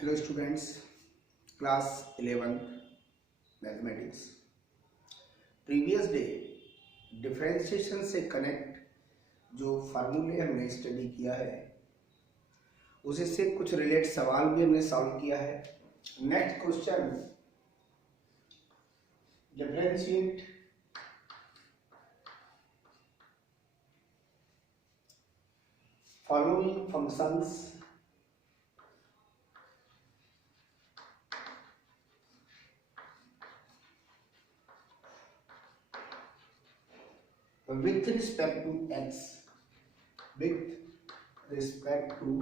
Hello students, class 11 mathematics. Previous day differentiation से connect जो फार्मूले हमने स्टडी किया है उसी से कुछ रिलेट सवाल भी हमने सॉल्व किया है। Next question, differentiate following functions with respect to x, with respect to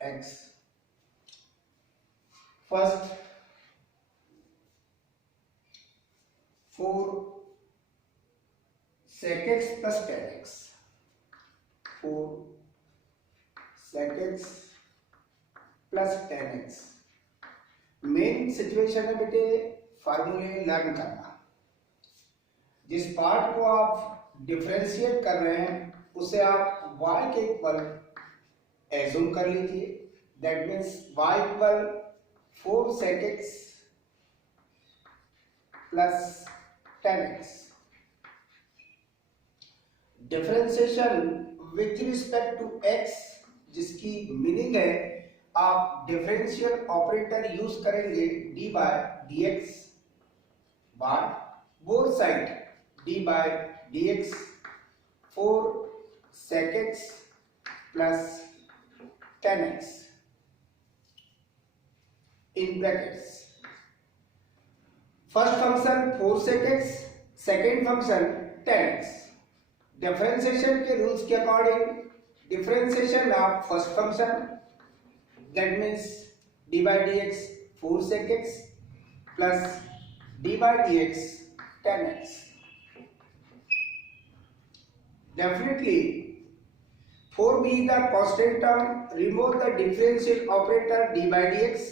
x. First, for sec x plus tan x, for sec x plus tan x main situation है बेटे फार्मूले लर्न करना। जिस पार्ट को आप differentiate कर रहे हैं उसे आप y के इक्वल एज्यूम कर लीजिए। That means y equal 4 sec x plus tan x। Differentiation with respect to x जिसकी मीनिंग है आप डिफरेंशियल ऑपरेटर यूज करेंगे d by dx by both side d by dx 4 sec x plus tan x in brackets। First function 4 sec x, second function tan x। Differentiation के rules के according differentiation of first function that means d by dx 4 sec x plus d by dx tan x। Definitely 4 being the constant term, remove the differential operator d by dx,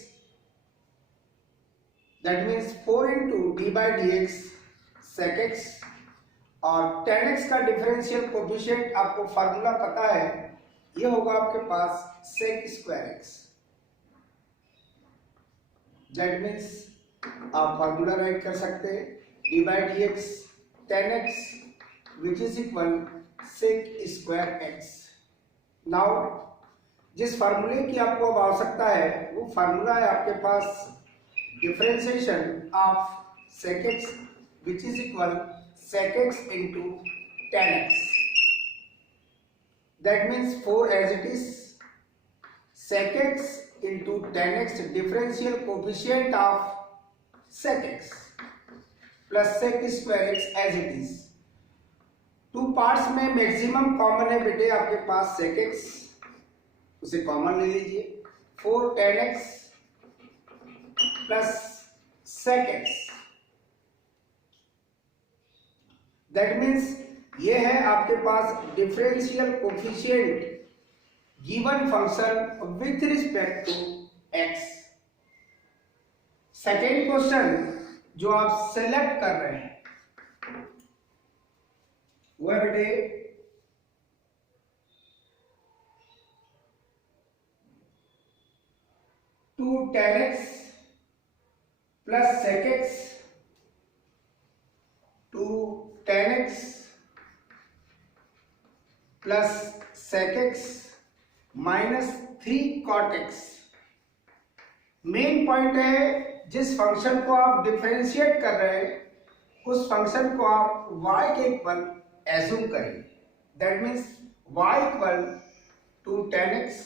that means 4 into d by dx sec x और tan x का differential coefficient आपको formula पता है, ये होगा आपके पास sec square x। That means आप फार्मूला राइट कर सकते हैं d by dx tan x which is equal sec square x। Now जिस फार्मूले की आपको अब आवश्यकता है वो फार्मूला है आपके पास differentiation of sec x which is equal sec x into tan x। That means 4 as it is sec x into tan x differential coefficient of sec x plus sec square x as it is। Two parts में maximum common है बेटे आपके पास sec x, उसे common ले लीजिए 4 tan x plus sec x। That means ये है आपके पास differential coefficient given function with respect to x। Second question जो आप सेलेक्ट कर रहे हैं वो है बेटे 2 tan x plus sec x 2 tan x plus sec x minus 3 cot x। Main point है जिस फंक्शन को आप डिफरेंशिएट कर रहे हैं उस फंक्शन को आप y के इक्वल एज्यूम करेंगे। That means y equal to tan x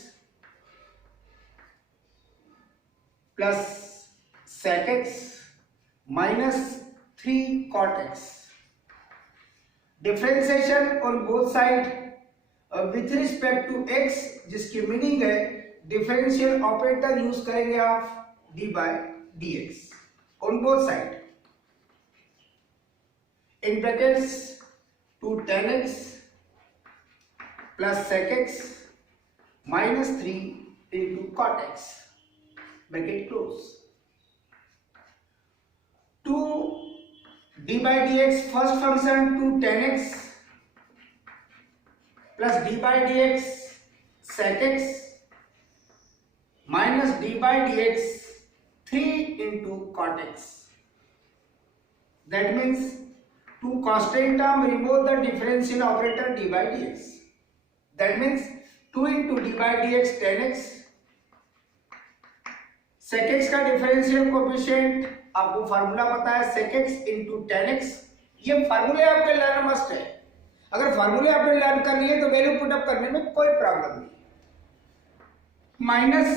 plus sec x minus 3 cot x। Differentiation on both side with respect to x जिसकी मीनिंग है डिफरेंशियल ऑपरेटर यूज करेंगे आप d by dx on both side. In brackets 2 tan x plus sec x minus 3 into cot x bracket close. 2 d by dx first function 2 tan x plus d by dx sec x minus d by dx 3 into cot x. That means to constant term remove the differential operator d by dx. That means 2 into d by dx 10x. sec x का differential coefficient आपको formula पता है sec x into tan x. ये फार्मूले आपके learn must है. अगर फार्मूले आपने लर्न कर लिए तो वैल्यू पुट अप करने में कोई प्रॉब्लम नहीं. Minus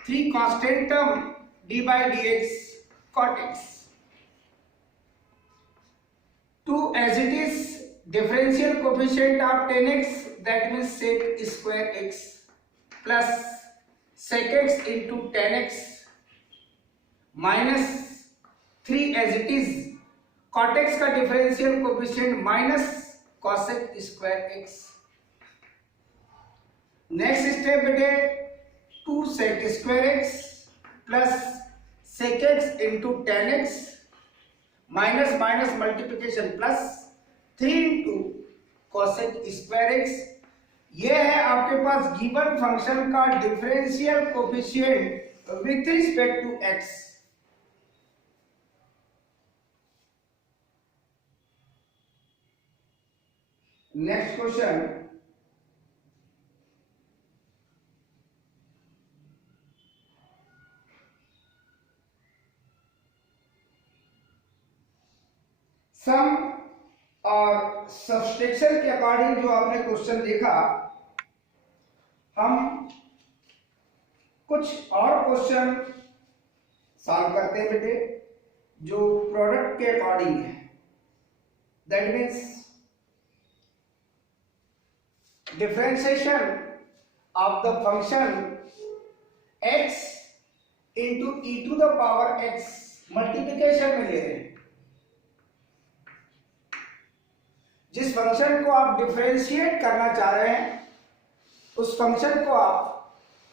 3 constant term d by dx cot x. 2 as it is differential coefficient of tan x, that means sec square x plus sec x into tan x minus 3 as it is cot x का differential coefficient minus cosec square x. Next step बेटे 2 sec square x plus sec x into tan x minus minus multiplication plus 3 into cosec square x. ये है आपके पास given function का differential coefficient with respect to x. Next question, sum और subtraction के according जो आपने क्वेश्चन देखा, हम कुछ और क्वेश्चन सॉल्व करते हैं बेटे जो प्रोडक्ट के अकॉर्डिंग है. That means differentiation of the function x into e to the power x multiplication में ले रहे हैं. जिस फंक्शन को आप डिफरेंशिएट करना चाह रहे हैं उस फंक्शन को आप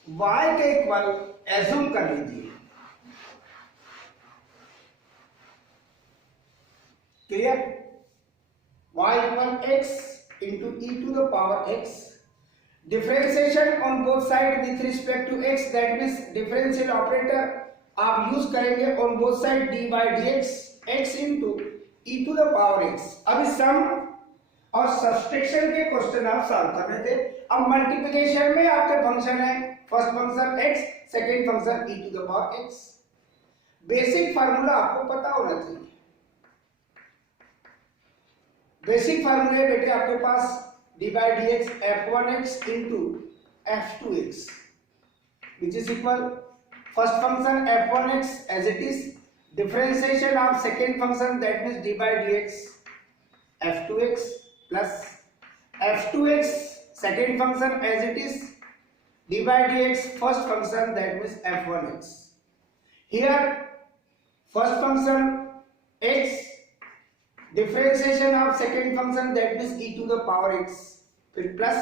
y के इक्वल एज्यूम कर लीजिए. Clear? y equal x into e to the power x. Differentiation on both sides with respect to x, that means differential operator आप यूज करेंगे on both sides d by dx x into e to the power x. अभी सम और subtraction के question आप solve कर रहे थे. अब मल्टीप्लिकेशन में आपके फंक्शन है, first function x, second function e to the power x. Basic formula आपको पता होना चाहिए. बेसिक फार्मूले बेटे आपके पास d by dx f1x into f2x which is equal first function f1x as it is, differentiation of second function that means d by dx f2x plus f2x second function as it is d by dx first function that means f1x. Here first function x, differentiation of second function that means e to the power x, फिर plus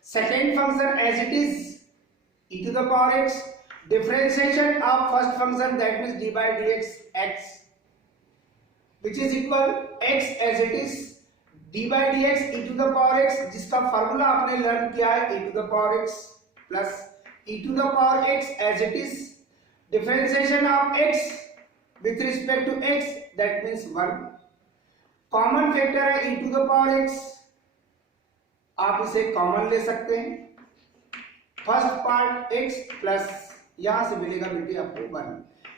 second function as it is e to the power x, differentiation of first function that means d by dx x which is equal x as it is d by dx e to the power x, जिसका formula आपने learn किया है e to the power x plus e to the power x as it is, differentiation of x with respect to x that means 1. Common factor है e to the power x, आप इसे common ले सकते हैं. First part x plus यहां से मिलेगा बेटे आपको 1.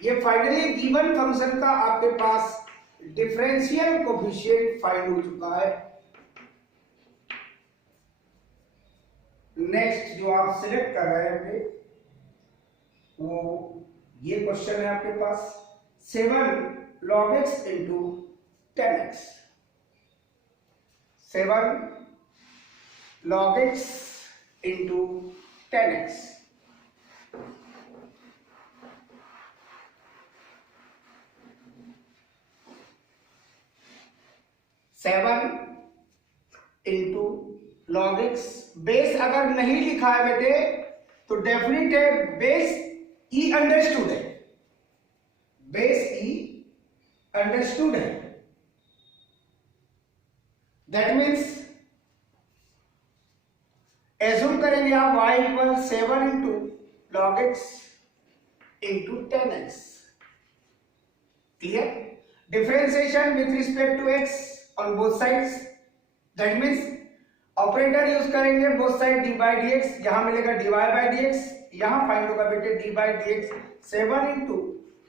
ये फाइनली गिवन फंक्शन का आपके पास डिफरेंशियल कोएफिशिएंट फाइंड हो चुका है. नेक्स्ट जो आप सिलेक्ट कर रहे हैं वो ये क्वेश्चन है आपके पास 7 log x into 10x. 7 log x into 10x. Seven into log x. Base अगर नहीं लिखा है बेटे तो डेफिनेट है बेस ई अंडरस्टूड है. बेस ई अंडरस्टूड है. दैट मीन्स एज्यूम करेंगे आप y equal 7 into log x into 10x. Clear? Differentiation with respect to x on both sides. That means operator use करेंगे both side d by d x, यहां मिलेगा d y by d x, यहां find होगा बेटे d by d x 7 into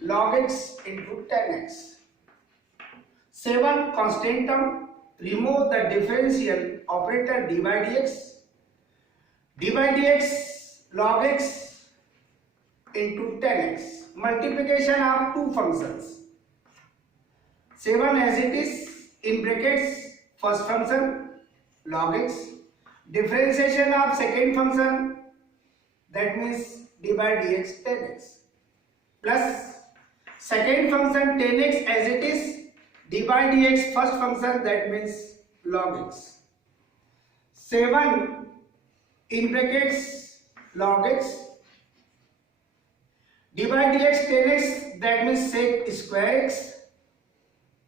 log x into 10x. 7 constant term, remove the differential operator d by d x log x into 10x. Multiplication of two functions. 7 as it is in brackets first function log x, differentiation of second function, that means d by dx 10x, plus second function 10x as it is d by dx first function, that means log x. 7 in brackets log x, d by dx 10x, that means sec square x,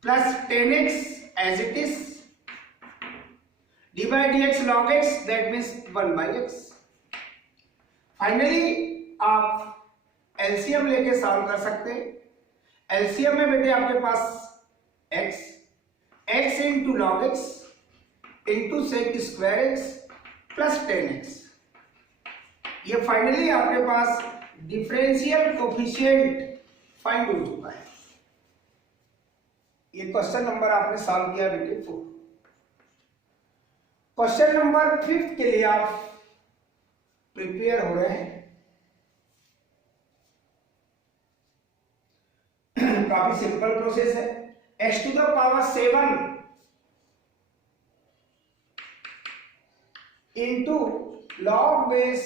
plus 10x as it is d by dx log x, that means 1 by x. Finally आप LCM लेके solve कर सकते हैं. LCM में बेटे आपके पास x into log x into sec square x plus 10x. ये फाइनली आपके पास डिफरेंशियल कोफिशिएंट फाइंड हो चुका है. ये क्वेश्चन नंबर आपने सॉल्व किया बेटे 4. क्वेश्चन नंबर 5 के लिए आप प्रिपेयर हो रहे हैं. काफी सिंपल प्रोसेस है. x to the power 7 into log base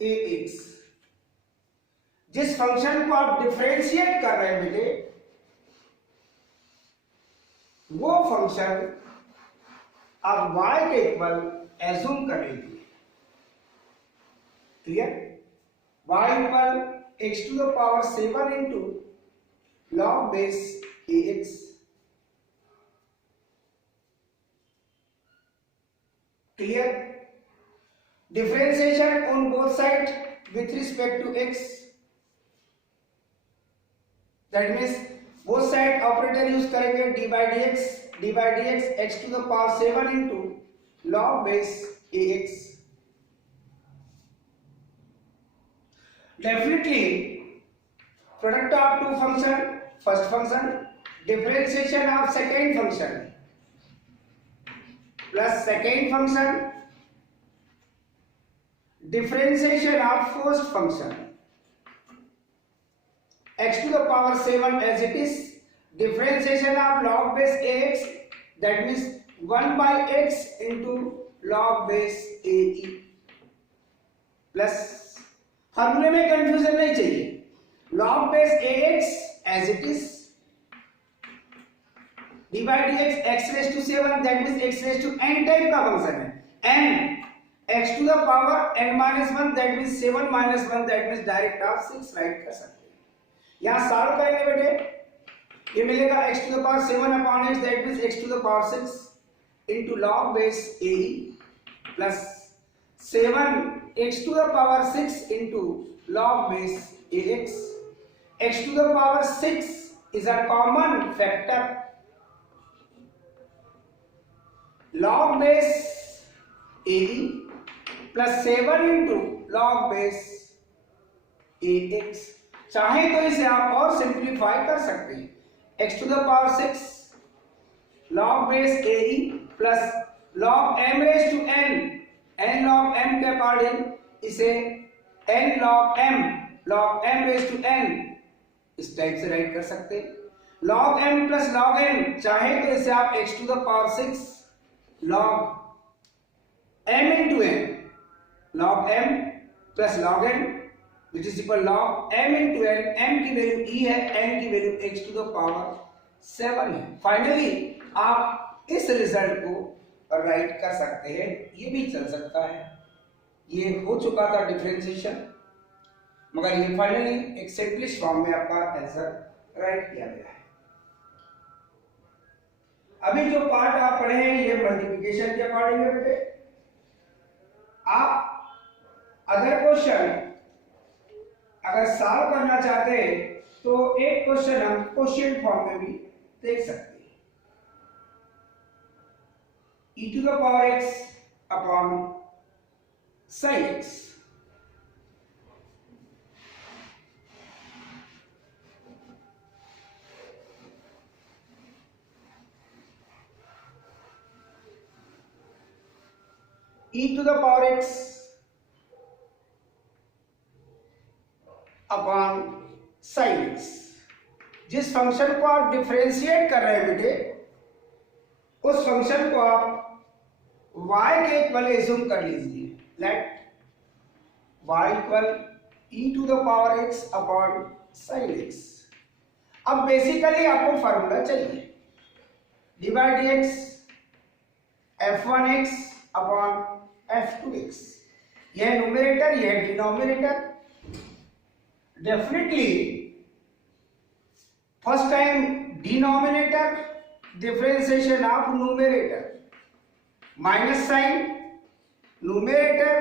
ax. जिस फंक्शन को आप डिफरेंशिएट कर रहे हैं बेटे, वो फंक्शन आप y के इक्वल एज्यूम कर लीजिए. Clear? y equal x to the power 7 into log base ax. Clear? Differentiation on both side with respect to x, that means both side operator use करेंगे d by d x x to the power 7 into log base ax. Definitely product of two function, first function differentiation of second function plus second function differentiation of first function, x to the power 7 as it is, differentiation of log base ax, that means 1 by x into log base ae, plus फॉर्मूले में confusion नहीं चाहिए. log base ax as it is d by dx x raised to 7, that means x raised to n type का function है. n x to the power n minus 1, that means 7 minus 1, that means direct आप 6 right कर सकते हैं. यहां solve करेंगे बेटे, ये मिलेगा x to the power 7 upon x, that means x to the power 6 into log base ae plus 7 x to the power 6 into log base ax. x to the power 6 is a common factor. log base ae plus 7 into log base ax. चाहे तो इसे आप और simplify कर सकते हैं. x to the power 6 log base ae plus log m raise to n log m के according इसे n log m raise to n इस टाइप से राइट कर सकते हैं. Log m plus log n, चाहे तो इसे आप x to the power 6 log m into n, log m plus log n which is equal log m into n. m की वैल्यू e है, n की value h to the power 7 है. Finally आप इस रिजल्ट को right कर सकते हैं. ये भी चल सकता है. ये हो चुका था डिफरेंशिएशन, मगर ये फाइनली एक सिंपलिस्ट फॉर्म में आपका आंसर राइट किया गया है. अभी जो पार्ट आप पढ़े हैं ये मल्टीप्लिकेशन के अकॉर्डिंग है बेटे. आप अदर क्वेश्चन अगर सॉल्व करना चाहते हैं तो एक क्वेश्चन हम क्वोशिएंट फॉर्म में भी देख सकते हैं। e to the power x upon sin x, e to the power x upon sin x। जिस फंक्शन को आप डिफरेंशिएट कर रहे हैं बेटे, उस फंक्शन को आप y के इक्वल एज्यूम कर लीजिए। Let y equal e to the power x upon sin x। अब बेसिकली आपको फॉर्मूला चाहिए dy dx f1x upon f2x। यह न्यूमरेटर, यह denominator. Definitely first time denominator differentiation of numerator minus sign numerator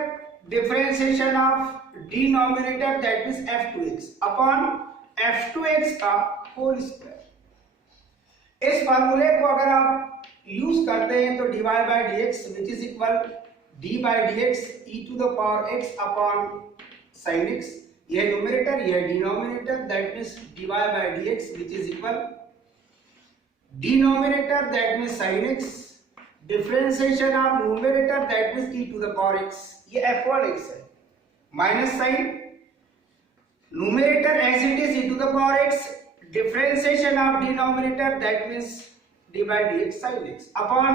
differentiation of denominator that means f2x upon f2x का whole square. इस फार्मूले को अगर आप यूज करते हैं तो dy by dx which is equal d by dx e to the power x upon sin x। यह न्यूमरेटर, यह denominator that means dy by dx which is equal denominator that means sin x differentiation of numerator that means e to the power x। ये f1x है minus sign numerator as it is e to the power x differentiation of denominator that means d by dx sin x upon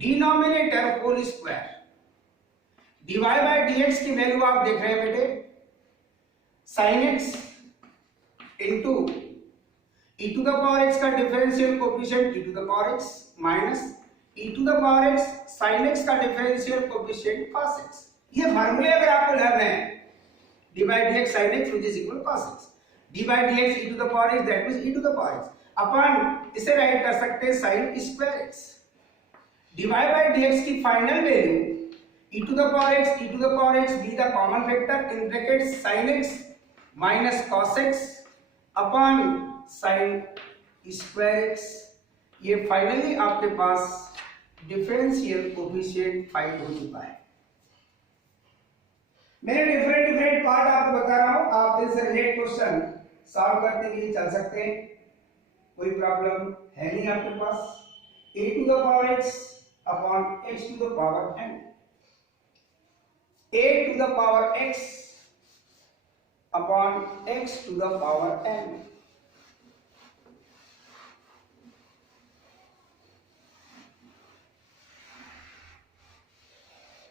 denominator whole square. dy by dx की value आप देख रहे हैं बेटे sin x into e to the power x का differential coefficient e to the power x minus e to the power x sin x का differential coefficient cos x। ये फार्मूले अगर आपको लर्न है d by dx sin x which is equal cos x, d by dx e to the power x that means e to the power x अपन इसे right कर सकते हैं sin square x। dy by dx की final value e to the power x be the common factor in brackets sin x minus cos x upon sin square x। ये finally आपके पास differential coefficient find हो चुका है। मैंने different part आपको बता रहा हूं, आप इनसे रिलेटेड क्वेश्चन सॉल्व करते हुए चल सकते हैं, कोई प्रॉब्लम है नहीं आपके पास। a to the power x upon x to the power n, a to the power x upon x to the power n।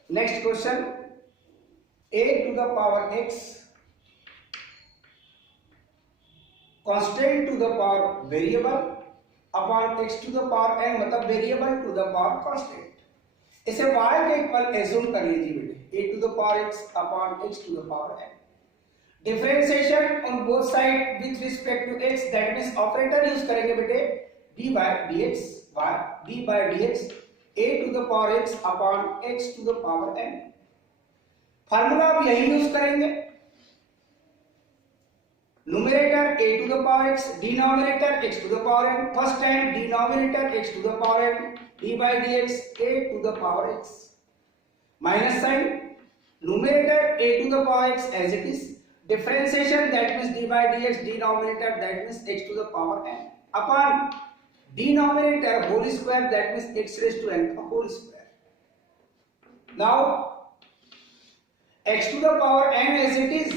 Next question a to the power x constant to the power variable upon x to the power n मतलब variable to the power constant। इसे y के equal assume कर लीजिए बेटे a to the power x upon x to the power n। Differentiation on both side with respect to x that means operator use करेंगे बेटे d by dx y d by dx a to the power x upon x to the power n। Formula आप यही use करेंगे, numerator a to the power x, denominator x to the power n। First time denominator x to the power n d by dx a to the power x minus sign numerator a to the power x as it is, differentiation that means d by dx denominator that means x to the power n upon denominator whole square that means x raised to n का whole square. Now x to the power n as it is,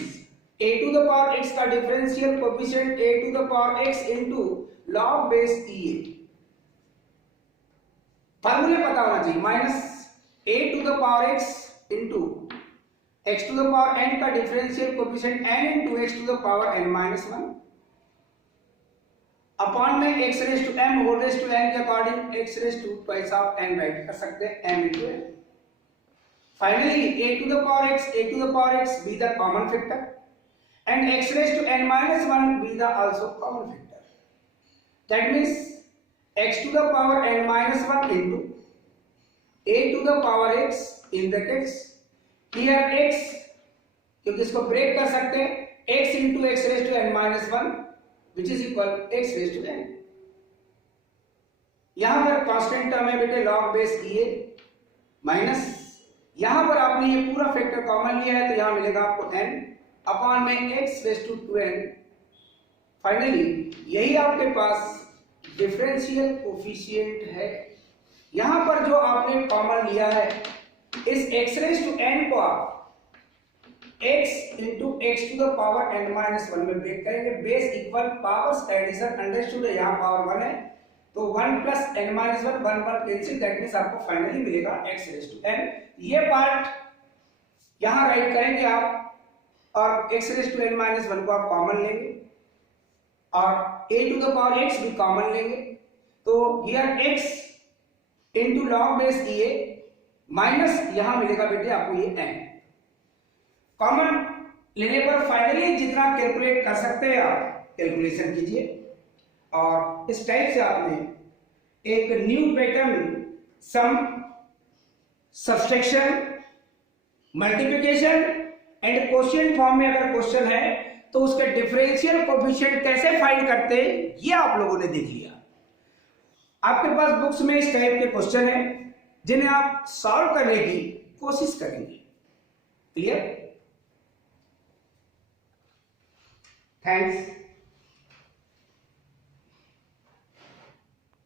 a to the power x का differential coefficient a to the power x into log base e। फार्मूले पता होना चाहिए, minus a to the power x into x to the power n का differential coefficient n into x to the power n minus 1 upon में x raised to m whole raised to n के according x raised to twice of n right कर सकते हैं m into n। Finally, a to the power x be the common factor and x raised to n minus 1 be the also common factor। That means x to the power n minus 1 into a to the power x in brackets here x, क्योंकि इसको break कर सकते हैं x into x raised to n minus 1 which is equal x raised to n। यहां पर constant term है बेटे log base ए minus, यहां पर आपने ये पूरा फैक्टर कॉमन लिया है तो यहां मिलेगा आपको n अपॉन में x raise to 2n। Finally यही आपके पास डिफरेंशियल कोफिशिएंट है। यहां पर जो आपने कॉमन लिया है इस x रेज़ टू n को आप x into x to the power n minus 1 में ब्रेक करेंगे। Base equal powers addition understood है, यहाँ पावर 1 है तो 1 प्लस n minus 1 1 पर कैंसिल, दैट मींस आपको फाइनली मिलेगा x रेज़ टू n। ये पार्ट यहां राइट करेंगे आप और x raise to n minus 1 को आप कॉमन लेंगे और a to the power x भी कॉमन लेंगे तो here x into log base a minus यहां मिलेगा बेटे आपको ये n। कॉमन लेने पर फाइनली जितना कैलकुलेट कर सकते हैं आप कैलकुलेशन कीजिए और इस टाइप से आपने एक new pattern sum, subtraction, multiplication and quotient form में अगर क्वेश्चन है तो उसके डिफरेंशियल कोएफिशिएंट कैसे फाइंड करते हैं ये आप लोगों ने देख लिया। आपके पास बुक्स में इस टाइप के क्वेश्चन हैं जिन्हें आप सॉल्व करने की कोशिश करेंगे। क्लियर? Thanks.